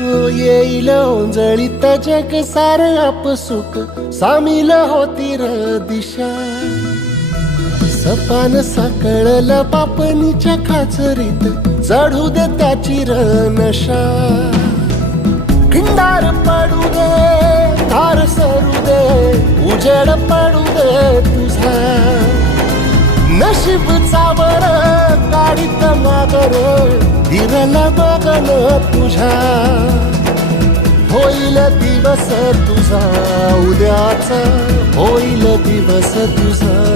येईल ओंजळीत जग सार आपसुक सामील होती र दिशा. सपान सकळलं पापणीच्या खाचरीत चढू दे त्याची र नशा. खिंडार पडू दे धार सरू दे उजेड पडू दे तुझा. नशीब चावर काढीत मागर दिरला बघन तुझ्या होईल दिवस तुझा उद्याचा होईल दिवस तुझा